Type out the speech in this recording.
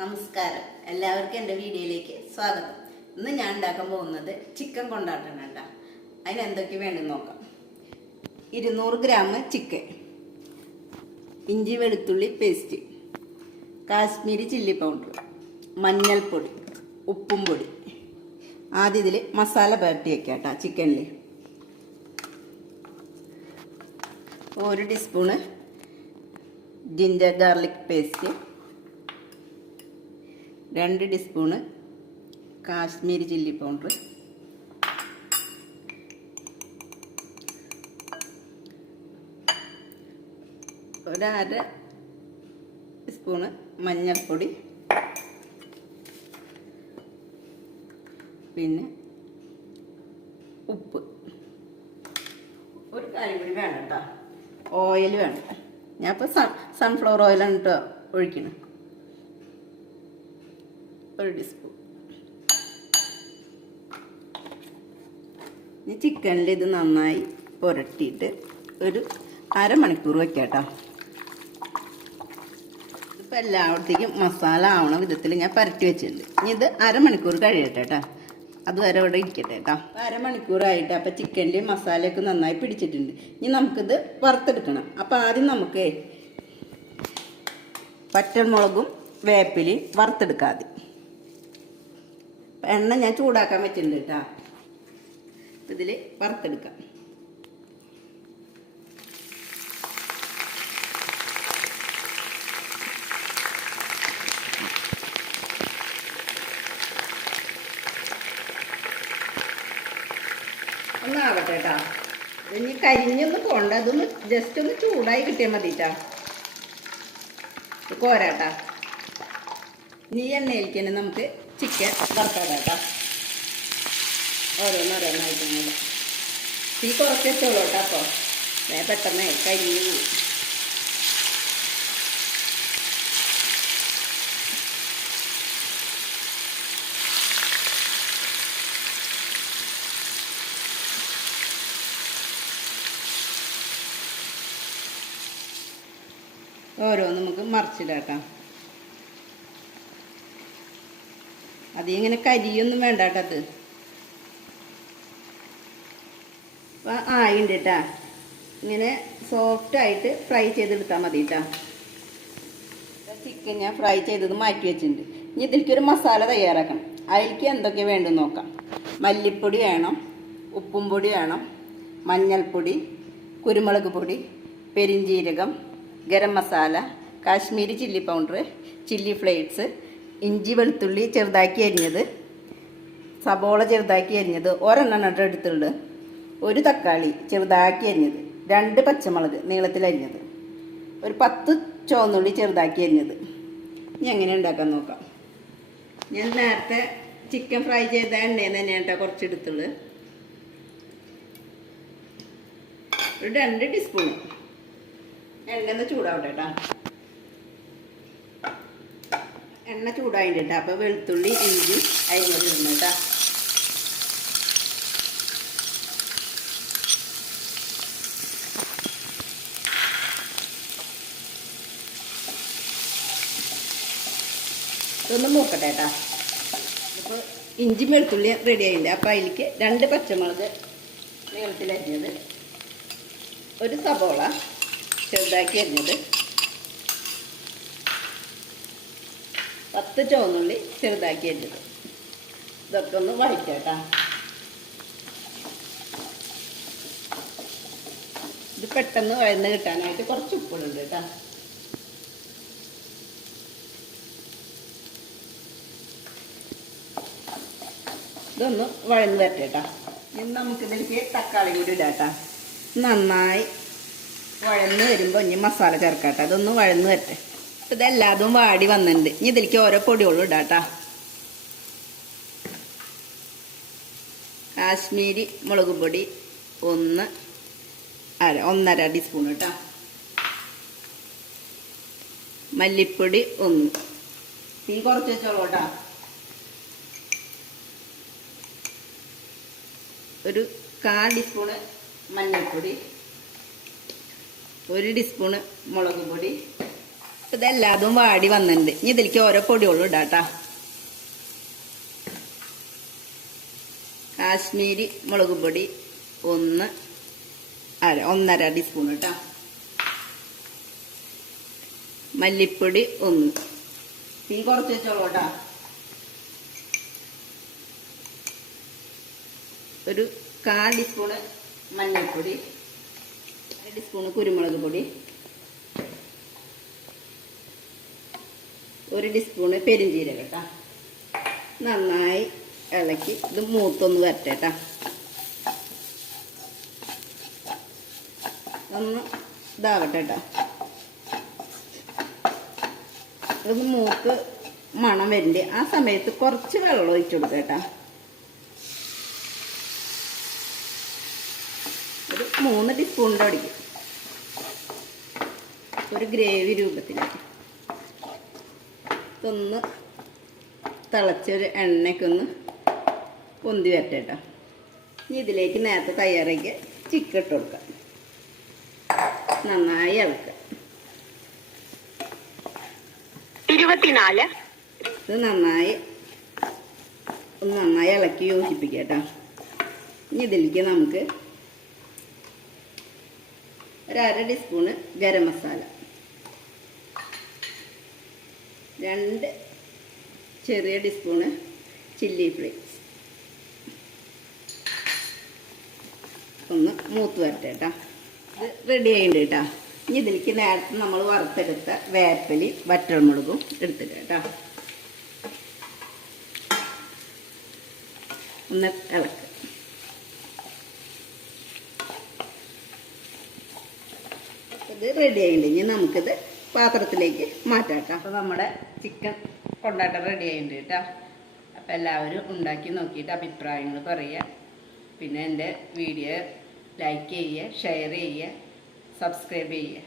നമസ്കാരം, എല്ലാവർക്കും എൻ്റെ വീഡിയോയിലേക്ക് സ്വാഗതം. ഇന്ന് ഞാൻ ഉണ്ടാക്കാൻ പോകുന്നത് ചിക്കൻ കൊണ്ടാട്ടനണ്ട. അതിന് എന്തൊക്കെ വേണമെന്ന് നോക്കാം. 200 ഗ്രാം ചിക്കൻ, ഇഞ്ചി വെളുത്തുള്ളി പേസ്റ്റ്, കാശ്മീരി ചില്ലി പൗഡർ, മഞ്ഞൾപ്പൊടി, ഉപ്പും പൊടി. ആദ്യം ഇതിൽ മസാല പുരട്ടി വയ്ക്കാം കേട്ടോ. ചിക്കനിൽ 1 teaspoon ginger garlic paste, 2 teaspoon Kashmiri chilli powder, 1/2 spoon മഞ്ഞൾപ്പൊടി, പിന്നെ ഉപ്പ്. ഒരു കാര്യം കൂടി വേണം കേട്ടോ, ഓയിൽ വേണം. ഞാൻ ഇപ്പോൾ സൺഫ്ലവർ ഓയിലാണ് കേട്ടോ ഒഴിക്കണം. 1 ടീസ്പൂൺ. ഇനി ചിക്കനിൽ ഇത് നന്നായി പുരട്ടിയിട്ട് ഒരു അരമണിക്കൂർ വയ്ക്കാം കേട്ടോ. ഇപ്പം എല്ലായിടത്തേക്കും മസാല ആവണ വിധത്തിൽ ഞാൻ പുരട്ടി വെച്ചിട്ടുണ്ട്. ഇനി ഇത് അരമണിക്കൂർ കഴിയട്ടെ കേട്ടോ. അതുവരെ ഇവിടെ ഇരിക്കട്ടെ കേട്ടോ. അരമണിക്കൂറായിട്ട് അപ്പം ചിക്കനിൽ മസാലയൊക്കെ നന്നായി പിടിച്ചിട്ടുണ്ട്. ഇനി നമുക്കിത് വറുത്തെടുക്കണം. അപ്പം ആദ്യം നമുക്ക് പച്ചമുളകും വേപ്പിലയും വറുത്തെടുക്കാതെ. എണ്ണ ഞാൻ ചൂടാക്കാൻ വെച്ചിട്ടുണ്ട് കേട്ടോ. ഇതിൽ വറുത്തെടുക്കാം. ഒന്നാവട്ടെ കേട്ടോ. ഇനി കരിഞ്ഞൊന്നും പോണ്ട. അതൊന്ന് ജസ്റ്റ് ഒന്ന് ചൂടായി കിട്ടിയാൽ മതി കേട്ടോ. പോരാട്ടാ. ഈ എണ്ണയിലേക്ക് തന്നെ നമുക്ക് ചിക്കൻ വറുക്കാം കേട്ടോ. ഓരോന്നോരോന്നായിട്ട് തീ കുറച്ച് വെച്ചോളൂ കേട്ടോ. അപ്പോൾ പെട്ടെന്ന് കരിഞ്ഞ് പോകും. ഓരോന്ന് നമുക്ക് മറിച്ചിടാം. അതിങ്ങനെ കരിയൊന്നും വേണ്ട കേട്ടത്. അപ്പം ആയിണ്ട് കേട്ടാ. ഇങ്ങനെ സോഫ്റ്റായിട്ട് ഫ്രൈ ചെയ്തെടുത്താൽ മതി കേട്ടോ. ചിക്കൻ ഞാൻ ഫ്രൈ ചെയ്തത് മാറ്റി വെച്ചിട്ടുണ്ട്. ഇനി ഇതിലേക്കൊരു മസാല തയ്യാറാക്കണം. അതിലേക്ക് എന്തൊക്കെ വേണ്ടെന്ന് നോക്കാം. മല്ലിപ്പൊടി വേണം, ഉപ്പും പൊടി വേണം, മഞ്ഞൾപ്പൊടി, കുരുമുളക് പൊടി, പെരിഞ്ജീരകം, garam masala, Kashmiri chilli powder, chilli flakes, ഇഞ്ചി വെളുത്തുള്ളി ചെറുതാക്കി അരിഞ്ഞത്, സബോള ചെറുതാക്കി അരിഞ്ഞത്, ഒരെണ്ണം എടുത്തുള്ളത്, 1 തക്കാളി ചെറുതാക്കി അരിഞ്ഞത്, 2 പച്ചമുളക് നീളത്തിൽ അരിഞ്ഞത്, ഒരു 10 ചുവന്നുള്ളി ചെറുതാക്കി അരിഞ്ഞത്. ഇനി എങ്ങനെ ഉണ്ടാക്കാൻ നോക്കാം. ഞാൻ നേരത്തെ ചിക്കൻ ഫ്രൈ ചെയ്ത എണ്ണയിൽ തന്നെയാണ് കേട്ടോ കുറച്ച് എടുത്തുള്ളത്. ഒരു 2 ടീസ്പൂൺ എണ്ണ ഒന്ന് ചൂടാവട്ടെ കേട്ടോ. എണ്ണ ചൂടായിട്ട് കേട്ടോ. അപ്പോൾ വെളുത്തുള്ളി ഇഞ്ചി അരിഞ്ഞിട്ടുണ്ട് കേട്ടോ. ഇതൊന്ന് മൂക്കട്ടെ കേട്ടോ. ഇപ്പോൾ ഇഞ്ചി വെളുത്തുള്ളി റെഡി ആയിട്ടുണ്ട്. അപ്പോൾ അതിലേക്ക് 2 പച്ചമുളക് നീളത്തിൽ അരിഞ്ഞത്, 1 സബോള ചെറുതാക്കി അരിഞ്ഞത്, 10 ചുവന്നുള്ളി ചെറുതാക്കി അരിഞ്ഞത്. ഇതൊക്കെ ഒന്ന് വഴറ്റാം. ഇത് പെട്ടെന്ന് വഴന്ന് കിട്ടാനായിട്ട് കുറച്ച് ഉപ്പിടുണ്ട് കേട്ടോ. ഇതൊന്ന് വഴന്ന് തരട്ടെ. ഇനി നമുക്കിതിലേക്ക് തക്കാളി കൂടി ഇടാം കേട്ടോ. നന്നായി വഴന്ന് വരുമ്പോൾ ഇനി മസാല ചേർക്കാം. അതൊന്ന് വഴന്ന് വരട്ടെ. ഇതെല്ലാതും വാടി വന്നിട്ടുണ്ട്. ഇനി ഇതിലേക്ക് ഓരോ പൊടികളും ഇടാം കേട്ടോ. കാശ്മീരി മുളക് പൊടി 1.5 ടീസ്പൂൺ കേട്ടോ. മല്ലിപ്പൊടി 1. തീ കുറച്ച് വെച്ചോളൂ കേട്ടോ. ഒരു 1/4 ടീസ്പൂണ് മഞ്ഞൾപ്പൊടി, 1 ടീസ്പൂണ് മുളക് പൊടി, ഇതെല്ലാതും വാടി വന്നിട്ടുണ്ട്. ഇനി ഇതിലേക്ക് ഓരോ പൊടികളും ഇടാട്ടാ. കാശ്മീരി മുളക് പൊടി 1.5 ടീസ്പൂൺ കേട്ടോ. മല്ലിപ്പൊടി 1. തീ കുറച്ച് വെച്ചോളൂ കേട്ടോ. ഒരു 1/4 ടീസ്പൂണ് മഞ്ഞൾപ്പൊടി, 1 ടീസ്പൂണ് കുരുമുളക് പൊടി, 1 ടീസ്പൂണ് പെരിഞ്ചീരകം കേട്ടോ. നന്നായി ഇളക്കി ഇത് മൂത്തൊന്ന് വരട്ടെ കേട്ടോ. ഒന്ന് ഇതാവട്ടെ കേട്ടോ. ഇതൊന്ന് മൂത്ത് മണം വരണ്ടേ ആ സമയത്ത് കുറച്ച് വെള്ളം ഒഴിച്ചു കൊടുക്കുക കേട്ടോ. ഒരു 3 ടീസ്പൂണിൻ്റെ അടിക്കും. ഒരു ഗ്രേവി രൂപത്തിലേക്ക് ഇതൊന്ന് തിളച്ചൊരു എണ്ണയ്ക്കൊന്ന് പൊന്തി വരട്ടെ കേട്ടോ. ഇനി ഇതിലേക്ക് നേരത്തെ തയ്യാറാക്കി ചിക്കൻ ഇട്ട് കൊടുക്കാം. നന്നായി ഇളക്കുക. 24 ഇത് നന്നായി ഇളക്കി യോജിപ്പിക്കുക കേട്ടോ. ഇനി ഇതിലേക്ക് നമുക്ക് 1/2 ടീസ്പൂണ് ഗരം മസാല, 2 ചെറിയ ടീസ്പൂണ് ചില്ലി ഫ്ലേക്സ് ഒന്ന് മൂത്ത് വരട്ടെ കേട്ടോ. ഇത് റെഡി ആയിട്ടുണ്ട് കേട്ടോ. ഇനി ഇതിലേക്ക് നേരത്തെ നമ്മൾ വറുത്തെടുത്ത വേപ്പിലി വറ്റൽമുളകും എടുത്തിട്ട് കേട്ടോ. ഒന്ന് ഇളക്കുക. ഇത് റെഡി ആയിട്ടുണ്ട്. ഇനി നമുക്കിത് പാത്രത്തിലേക്ക് മാറ്റാം കേട്ടോ. അപ്പോൾ നമ്മുടെ ചിക്കൻ കൊണ്ടാട്ടം റെഡി ആയിട്ടുണ്ട് കേട്ടോ. അപ്പോൾ എല്ലാവരും ഉണ്ടാക്കി നോക്കിയിട്ട് അഭിപ്രായങ്ങൾ പറയുക. പിന്നെ എൻ്റെ വീഡിയോ ലൈക്ക് ചെയ്യുക, ഷെയർ ചെയ്യുക, സബ്സ്ക്രൈബ് ചെയ്യുക.